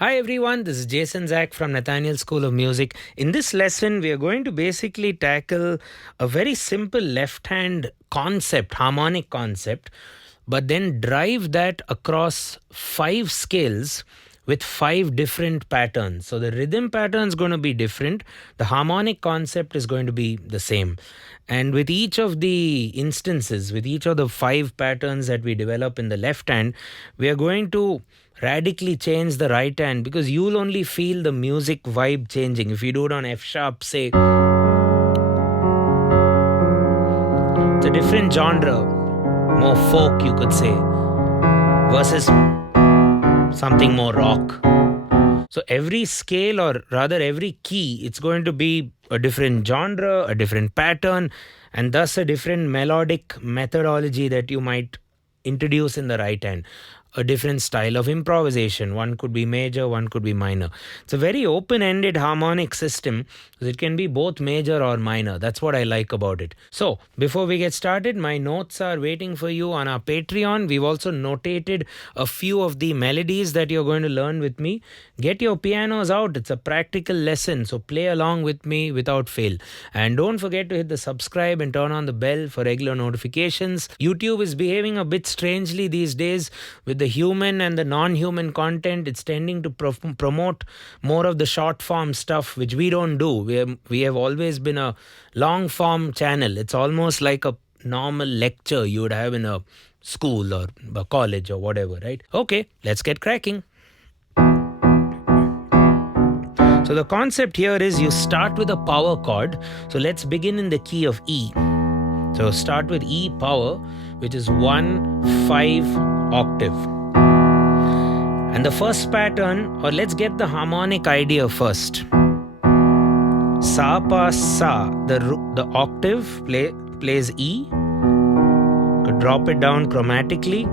Hi everyone, this is Jason Zac from Nathaniel School of Music. In this lesson, we are going to basically tackle a very simple left hand concept, harmonic concept, but then drive that across 5 scales with 5 different patterns. So the rhythm pattern is going to be different, the harmonic concept is going to be the same. And with each of the instances, with each of the 5 patterns that we develop in the left hand, we are going to radically change the right hand because you'll only feel the music vibe changing. If you do it on F sharp, say, it's a different genre, more folk, you could say, versus something more rock. So every scale, or rather every key, it's going to be a different genre, a different pattern, and thus a different melodic methodology that you might introduce in the right hand. A different style of improvisation. One could be major, one could be minor. It's a very open ended harmonic system. It can be both major or minor. That's what I like about it. So, before we get started, my notes are waiting for you on our Patreon. We've also notated a few of the melodies that you're going to learn with me. Get your pianos out. It's a practical lesson. So, play along with me without fail. And don't forget to hit the subscribe and turn on the bell for regular notifications. YouTube is behaving a bit strangely these days with the human and the non-human content. It's tending to promote more of the short form stuff, which we don't do. We have always been a long form channel. It's almost like a normal lecture you would have in a school or a college or whatever, right? Okay, let's get cracking. So the concept here is you start with a power chord. So let's begin in the key of E. So start with E power, which is 1/5 octave. And the first pattern, or let's get the harmonic idea first. Sa pa sa, the octave plays E. Could drop it down chromatically.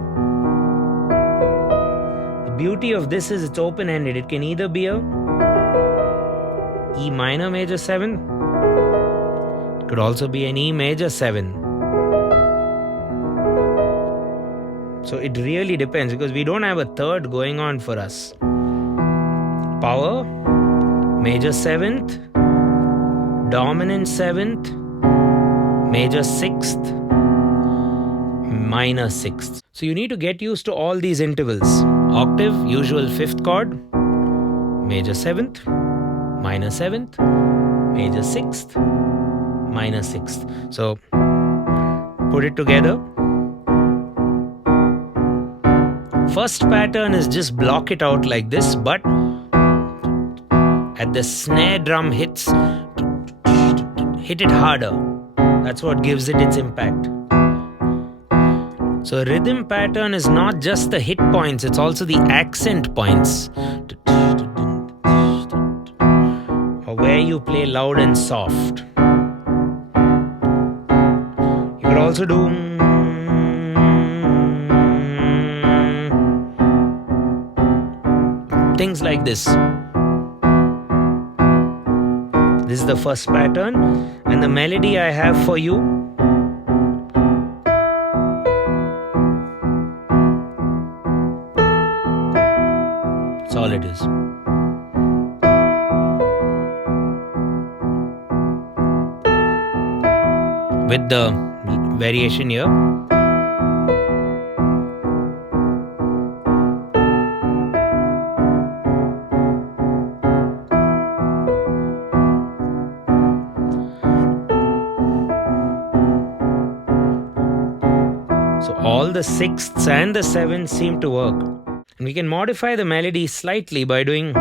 The beauty of this is it's open-ended. It can either be a E minor major 7. It could also be an E major 7. So it really depends because we don't have a third going on for us. Power, major 7th, dominant 7th, major 6th, minor 6th. So you need to get used to all these intervals. Octave, usual 5th chord, major 7th, minor 7th, major 6th, minor 6th. So put it together. First pattern is just block it out like this, but at the snare drum hits, hit it harder. That's what gives it its impact. So rhythm pattern is not just the hit points, it's also the accent points. Or where you play loud and soft. You could also do things like this. This is the first pattern, and the melody I have for you that's all it is. With the variation here. All the 6ths and the 7ths seem to work. And we can modify the melody slightly by doing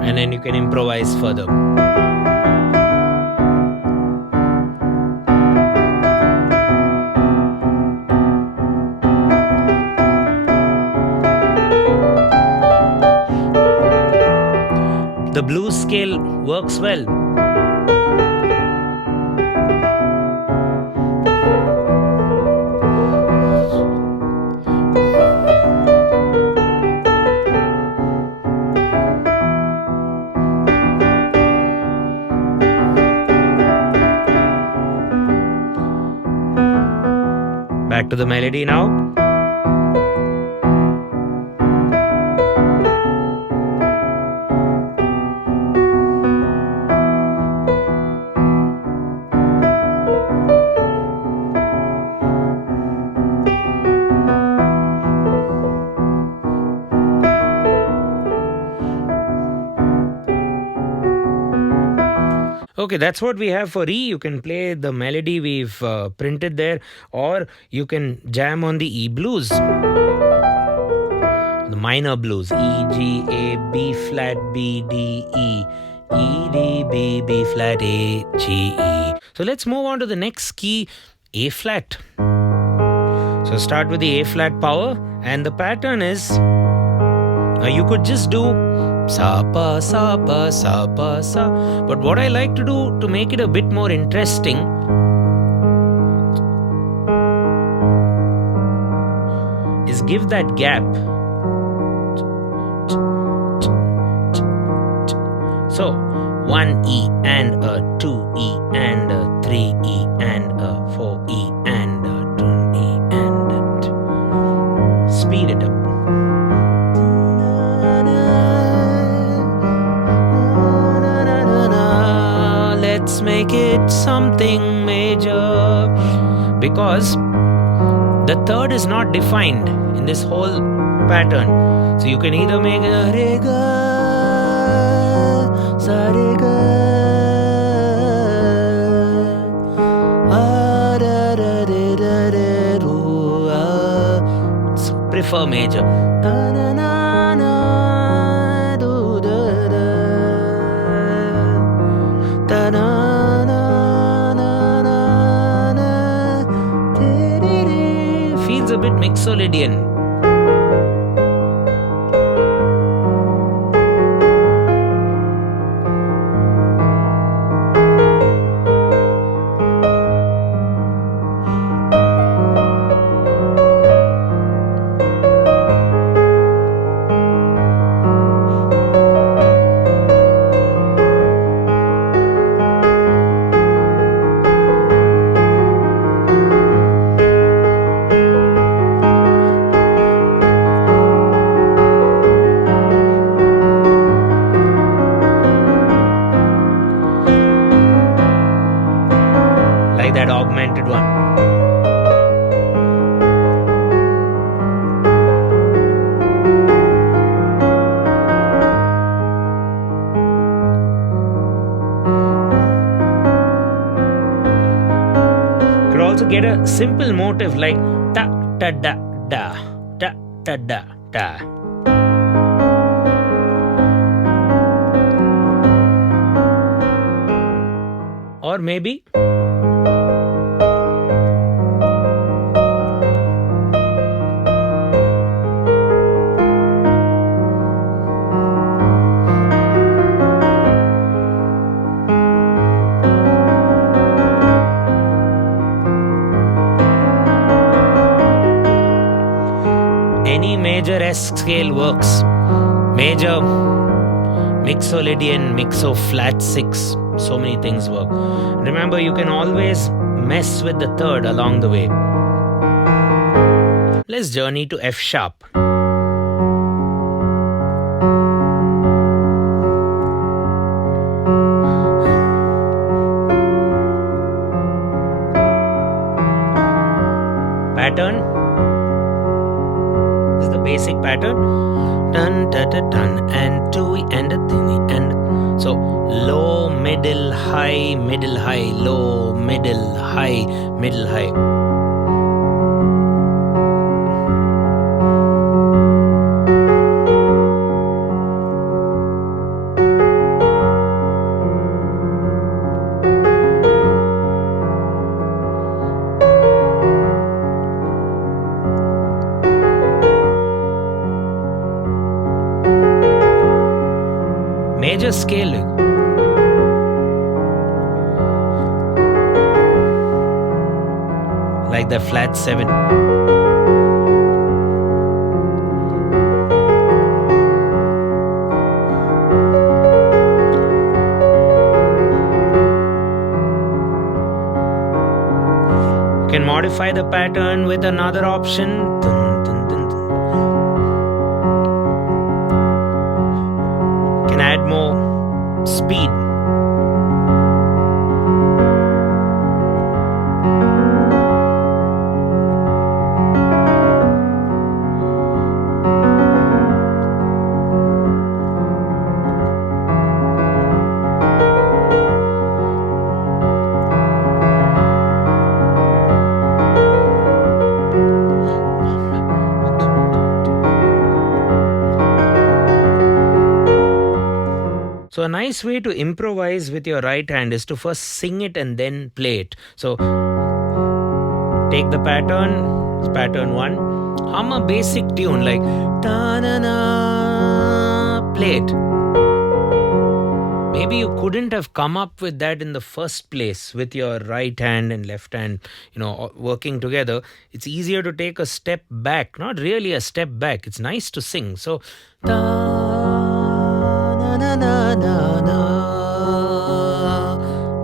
and then you can improvise further. The blues scale works well. back to the melody now. Okay, that's what we have for E. You can play the melody we've printed there, or you can jam on the E blues, the minor blues: E, G, A, B flat, B, D, E, E, D, B, B flat, A, G, E. So let's move on to the next key, A flat. So start with the A flat power, and the pattern is you could just do sa pa sa pa sa pa sa, but what I like to do to make it a bit more interesting is give that gap. So 1 E and a 2 E and a 3 E and a 4 E and a 2 E and a speed it up. Let's make it something major, because the third is not defined in this whole pattern. So you can either make a re ga sa re ga a da da re da re ru a. Prefer major. Da na na na do da da da na. Feels a bit mixolydian. That augmented one. Could also get a simple motive like ta ta da da ta ta da da. Or maybe any major S scale works. Major, mixolydian, mixo flat 6. So many things work. Remember, you can always mess with the third along the way. Let's journey to F sharp. Pattern. This is the basic pattern. Dun da da dun and 2 and a 3 and so low, middle, high, low, middle, high, middle, high. Major scale. Like the flat 7. You can modify modify the pattern with another option. Dun, dun, dun, dun. Can add more speed. So a nice way to improvise with your right hand is to first sing it and then play it. So take the pattern, it's pattern 1, hum a basic tune like ta-na-na, play it. Maybe you couldn't have come up with that in the first place with your right hand and left hand, working together. It's easier to take a step back, not really a step back. It's nice to sing. So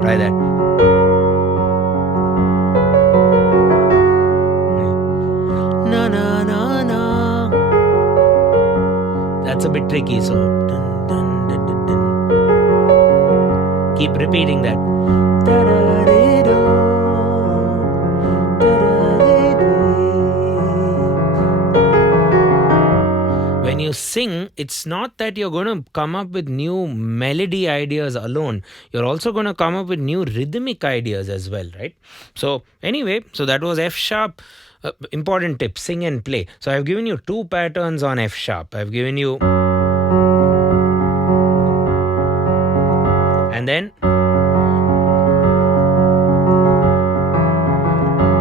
try that. Na na na na. That's a bit tricky. So dun, dun, dun, dun, dun. Keep repeating that. When you sing, it's not that you're going to come up with new melody ideas alone. You're also going to come up with new rhythmic ideas as well, right? So anyway, so that was F sharp. Important tip, sing and play. So I've given you 2 patterns on F sharp. I've given you... And then...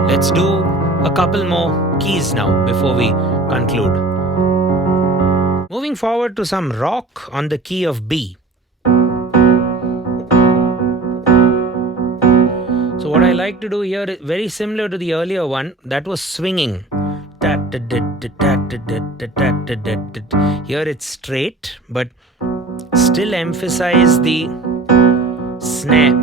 Let's do a couple more keys now before we conclude. Moving forward to some rock on the key of B. So what I like to do here is very similar to the earlier one, that was swinging. Here it's straight, but still emphasize the snare.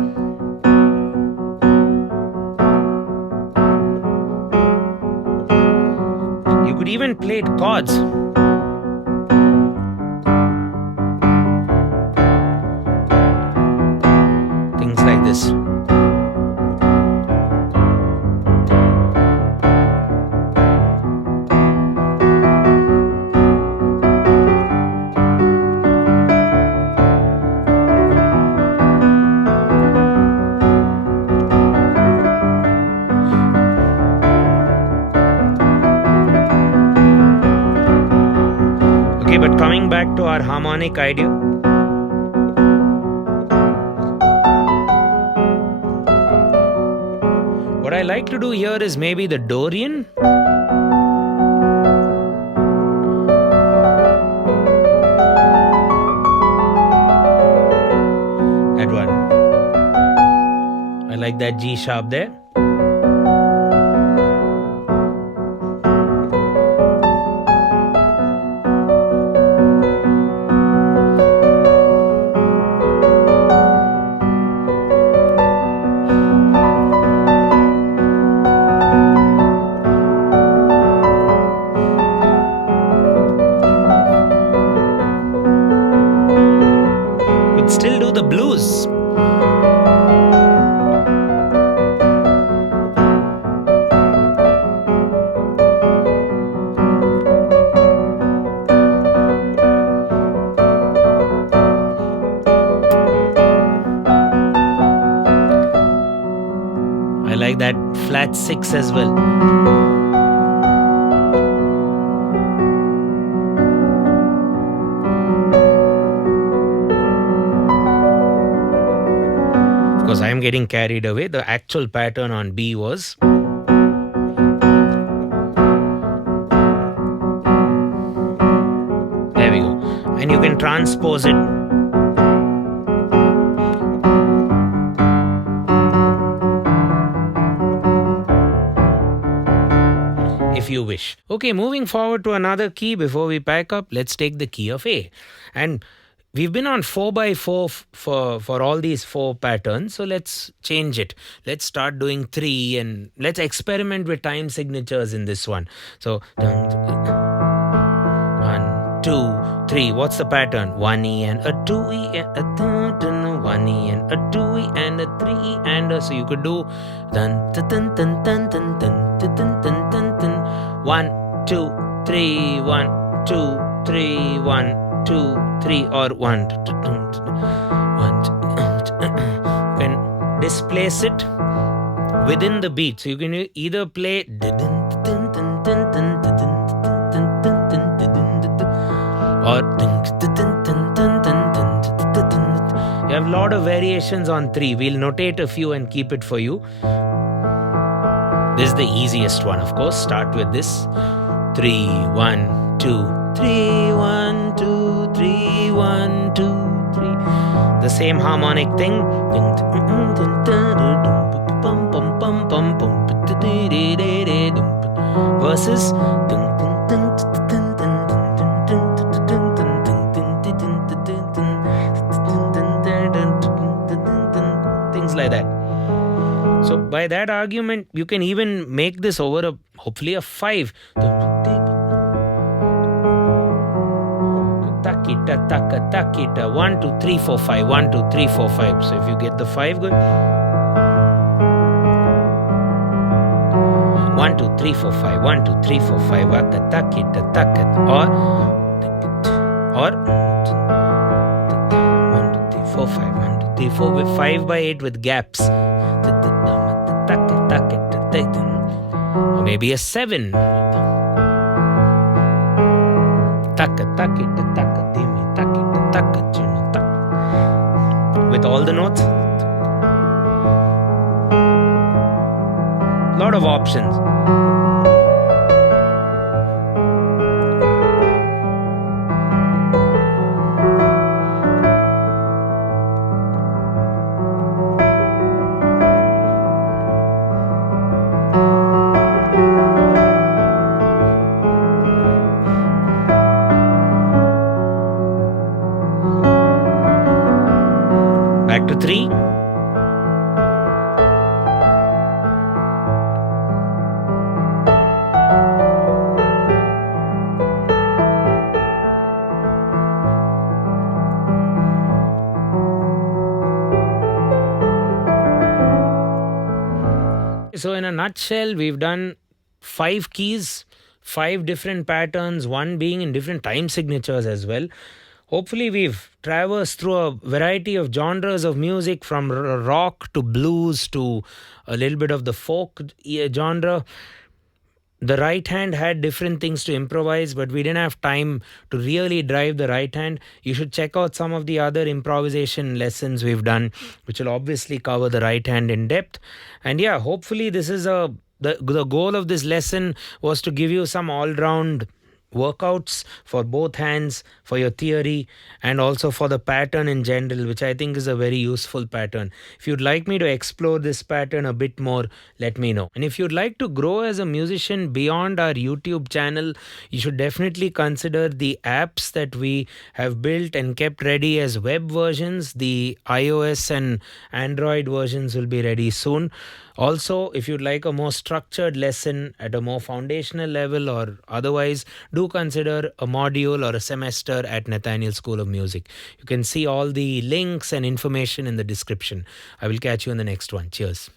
You could even play it chords. Things like this. But coming back to our harmonic idea, what I like to do here is maybe the Dorian. That one. I like that G sharp there. Still do the blues. I like that flat 6 as well. Because I am getting carried away. The actual pattern on B was... There we go. And you can transpose it. If you wish. Okay, moving forward to another key before we pack up, let's take the key of A. And we've been on 4x4 for all these 4 patterns, so let's change it. Let's start doing 3 and let's experiment with time signatures in this one. So 1, 2, 3. What's the pattern? 1E and a 2E and a 1E and a 2E and a 3E and a, so you could do dun dun dun dun dun dun dun dun dun dun 1 2 3 1 2 3 1 2 3 or 1 can displace it within the beat, so you can either play or you have a lot of variations on 3. We'll notate a few and keep it for you. This is the easiest one, of course. Start with this 3 1 2 3 1 2 3 1 2 3. The same harmonic thing. Verses. Things like that. So by that argument, you can even make this over hopefully a 5. Takita 1 2 3 4 5 1 2 3 4 5. So if you get the 5, good. 1 2 3 4 5 1 2 3 4 5 takita or 1 2 3 4 5 1 2 3 4 with 5 by 8 with gaps, or maybe a 7. With all the notes. Lot of options. Back to 3. So in a nutshell, we've done 5 keys, 5 different patterns, one being in different time signatures as well. Hopefully we've traversed through a variety of genres of music, from rock to blues to a little bit of the folk genre. The right hand had different things to improvise, but we didn't have time to really drive the right hand. You should check out some of the other improvisation lessons we've done, which will obviously cover the right hand in depth. And yeah, hopefully this is the goal of this lesson was to give you some all-round workouts for both hands, for your theory, and also for the pattern in general, which I think is a very useful pattern. If you'd like me to explore this pattern a bit more, let me know. And if you'd like to grow as a musician beyond our YouTube channel, you should definitely consider the apps that we have built and kept ready as web versions. The iOS and Android versions will be ready soon. Also, if you'd like a more structured lesson at a more foundational level or otherwise, do consider a module or a semester at Nathaniel School of Music. You can see all the links and information in the description. I will catch you in the next one. Cheers.